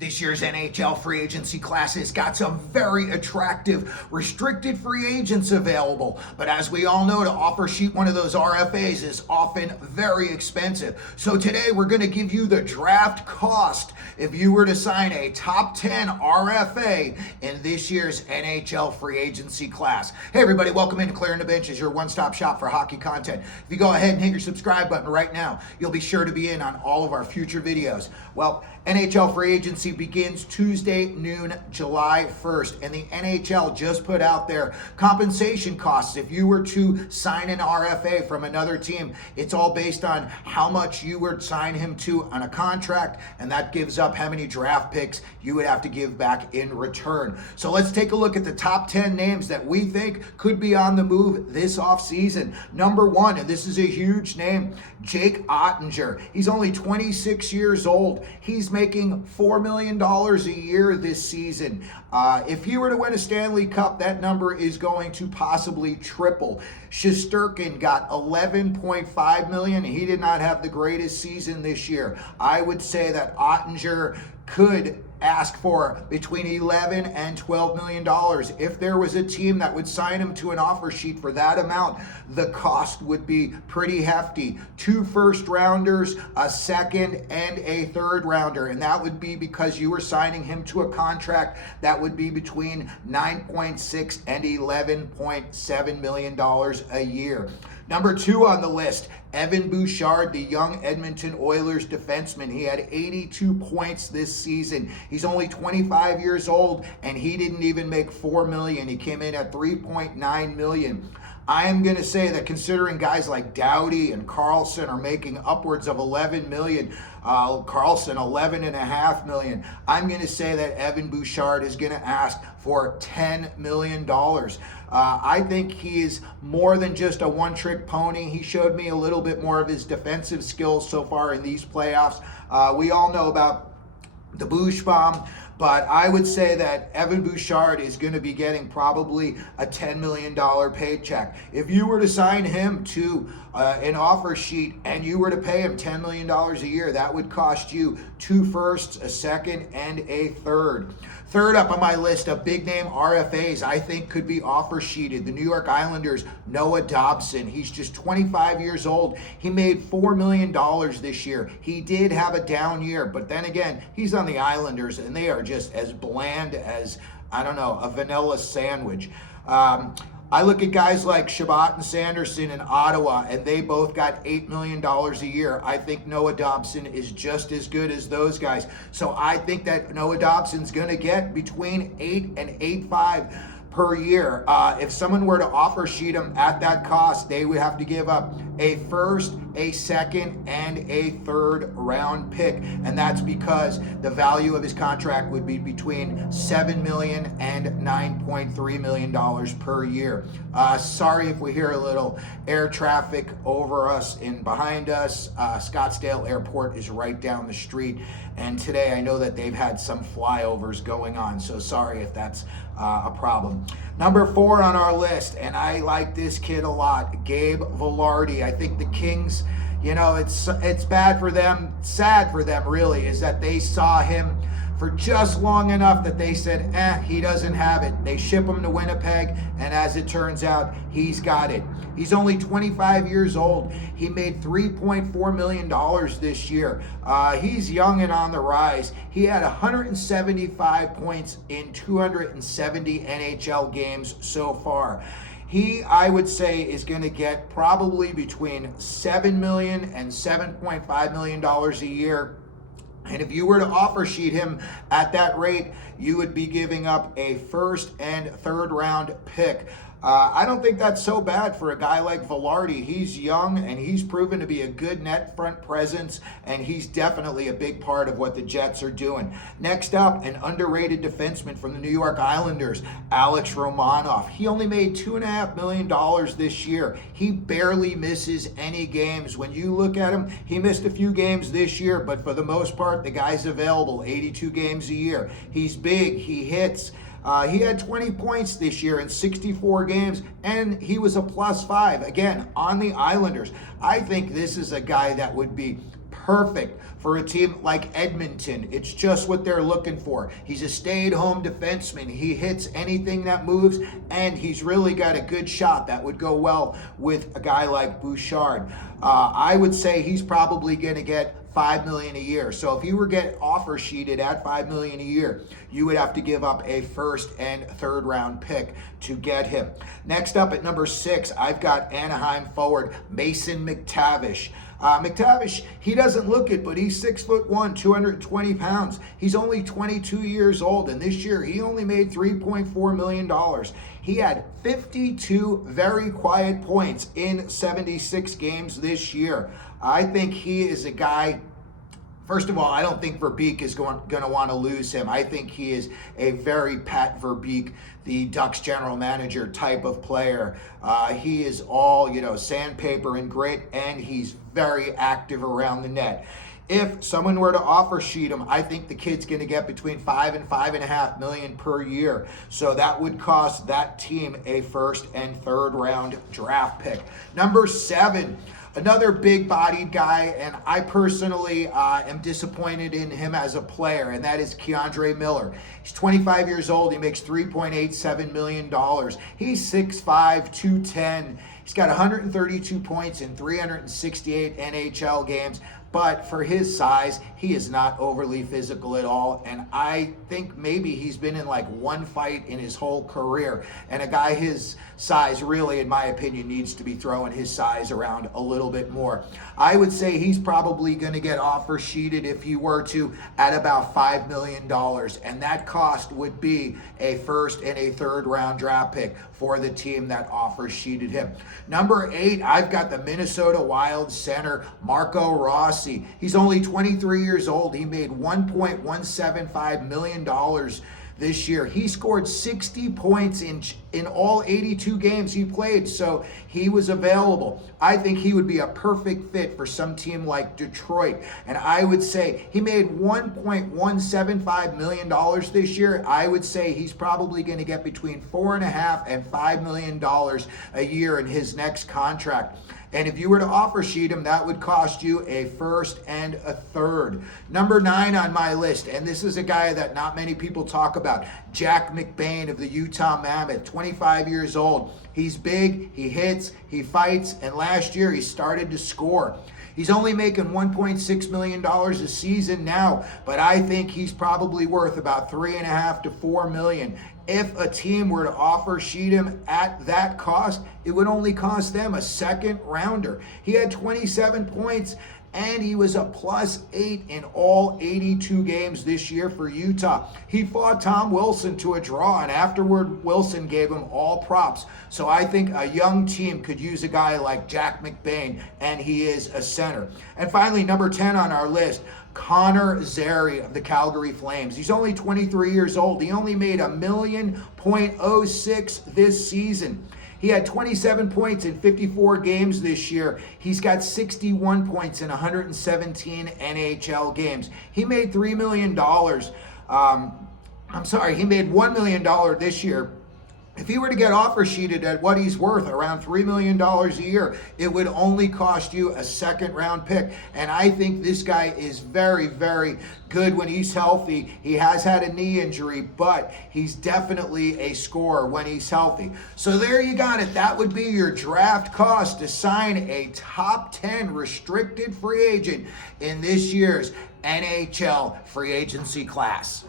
This year's NHL free agency class has got some very attractive restricted free agents available. But as we all know, to offer sheet one of those RFAs is often very expensive. So today we're going to give you the draft cost if you were to sign a top 10 RFA in this year's NHL free agency class. Hey everybody, welcome into Clearing the Benches, your one-stop shop for hockey content. If you go ahead and hit your subscribe button right now, you'll be sure to be in on all of our future videos. Well, NHL free agency begins Tuesday noon, July 1st, and the NHL just put out their compensation costs. If you were to sign an RFA from another team, it's all based on how much you would sign him to on a contract, and that gives up how many draft picks you would have to give back in return. So let's take a look at the top 10 names that we think could be on the move this offseason. Number one, and this is a huge name, Jake Oettinger. He's only 26 years old. He's making $4 million a year this season. If he were to win a Stanley Cup, that number is going to possibly triple. Shesterkin got $11.5 million. He did not have the greatest season this year. I would say that Oettinger could ask for between $11 and $12 million. If there was a team that would sign him to an offer sheet for that amount, the cost would be pretty hefty. 2 first rounders, a second, and a third rounder. And that would be because you were signing him to a contract that would be between $9.6 and $11.7 million a year. Number 2 on the list, Evan Bouchard, the young Edmonton Oilers defenseman. He had 82 points this season. He's only 25 years old, and he didn't even make $4 million. He came in at $3.9 million. I am going to say that considering guys like Doughty and Carlson are making upwards of $11 million, Carlson $11.5 million, I'm going to say that Evan Bouchard is going to ask for $10 million. I think he is more than just a one-trick pony. He showed me a little bit more of his defensive skills so far in these playoffs. We all know about the Bush bomb, but I would say that Evan Bouchard is going to be getting probably a $10 million paycheck. If you were to sign him to an offer sheet and you were to pay him $10 million a year, that would cost you 2 firsts, a second, and a third. Third up on my list of big name RFAs I think could be offer sheeted. The New York Islanders, Noah Dobson. He's just 25 years old. He made $4 million this year. He did have a down year, but then again, he's on the Islanders and they are just as bland as, I don't know, a vanilla sandwich. I look at guys like Shabbat and Sanderson in Ottawa, and they both got $8 million a year. I think Noah Dobson is just as good as those guys. So I think that Noah Dobson's going to get between 8 and 8.5 per year. If someone were to offer sheet him at that cost, they would have to give up a first, a second, and a third round pick. And that's because the value of his contract would be between $7 million and $9.3 million per year. Sorry if we hear a little air traffic over us and behind us. Scottsdale Airport is right down the street. And today I know that they've had some flyovers going on. So sorry if that's a problem. Number 4 on our list, and I like this kid a lot, Gabe Vilardi. I think the Kings, you know, it's bad for them, sad for them really, is that they saw him for just long enough that they said, he doesn't have it. They ship him to Winnipeg, and as it turns out, he's got it. He's only 25 years old. He made $3.4 million this year. He's young and on the rise. He had 175 points in 270 NHL games so far. He, I would say, is going to get probably between $7 million and $7.5 million a year. And if you were to offer sheet him at that rate, you would be giving up a first and third round pick. I don't think that's so bad for a guy like Vilardi. He's young and he's proven to be a good net front presence, and he's definitely a big part of what the Jets are doing. Next up, an underrated defenseman from the New York Islanders, Alex Romanov. He only made $2.5 million this year. He barely misses any games. When you look at him, he missed a few games this year, but for the most part, the guy's available 82 games a year. He's big, he hits. He had 20 points this year in 64 games, and he was a +5, again, on the Islanders. I think this is a guy that would be perfect for a team like Edmonton. It's just what they're looking for. He's a stay-at-home defenseman. He hits anything that moves, and he's really got a good shot that would go well with a guy like Bouchard. I would say he's probably going to get $5 million a year. So if you were get offer sheeted at $5 million a year, you would have to give up a first and third round pick to get him. Next up at number 6, I've got Anaheim forward Mason McTavish. McTavish, he doesn't look it, but he's 6'1", 220 pounds. He's only 22 years old, and this year he only made $3.4 million. He had 52 very quiet points in 76 games this year. I think he is a guy. First of all, I don't think Verbeek is going to want to lose him. I think he is a very Pat Verbeek, the Ducks general manager type of player. He is all, sandpaper and grit, and he's very active around the net. If someone were to offer sheet him, I think the kid's going to get between $5 and $5.5 million per year. So that would cost that team a first and third round draft pick. Number 7. Another big-bodied guy, and I personally am disappointed in him as a player, and that is Keandre Miller. He's 25 years old. He makes $3.87 million. He's 6'5", 210. He's got 132 points in 368 NHL games. But for his size, he is not overly physical at all. And I think maybe he's been in like one fight in his whole career. And a guy his size really, in my opinion, needs to be throwing his size around a little bit more. I would say he's probably going to get offer sheeted if he were to at about $5 million. And that cost would be a first and a third round draft pick for the team that offer sheeted him. Number 8, I've got the Minnesota Wild center, Marco Rossi. He's only 23 years old. He made $1.175 million this year. He scored 60 points in all 82 games he played, so he was available. I think he would be a perfect fit for some team like Detroit, and I would say he made $1.175 million this year. I would say he's probably going to get between $4.5 and $5 million a year in his next contract. And if you were to offer sheet him, that would cost you a first and a third. Number 9 on my list, and this is a guy that not many people talk about, Jack McBain of the Utah Mammoth, 25 years old. He's big, he hits, he fights, and last year he started to score. He's only making $1.6 million a season now, but I think he's probably worth about $3.5 to $4 million. If a team were to offer sheet him at that cost, it would only cost them a second rounder. He had 27 points, and he was a +8 in all 82 games this year for Utah. He fought Tom Wilson to a draw, and afterward, Wilson gave him all props. So I think a young team could use a guy like Jack McBain, and he is a center. And finally, number 10 on our list, Connor Zary of the Calgary Flames. He's only 23 years old. He only made $1.06 million this season. He had 27 points in 54 games this year. He's got 61 points in 117 NHL games. He made $3 million. He made $1 million this year. If he were to get offer sheeted at what he's worth, around $3 million a year, it would only cost you a second round pick. And I think this guy is very, very good when he's healthy. He has had a knee injury, but he's definitely a scorer when he's healthy. So there you got it. That would be your draft cost to sign a top 10 restricted free agent in this year's NHL free agency class.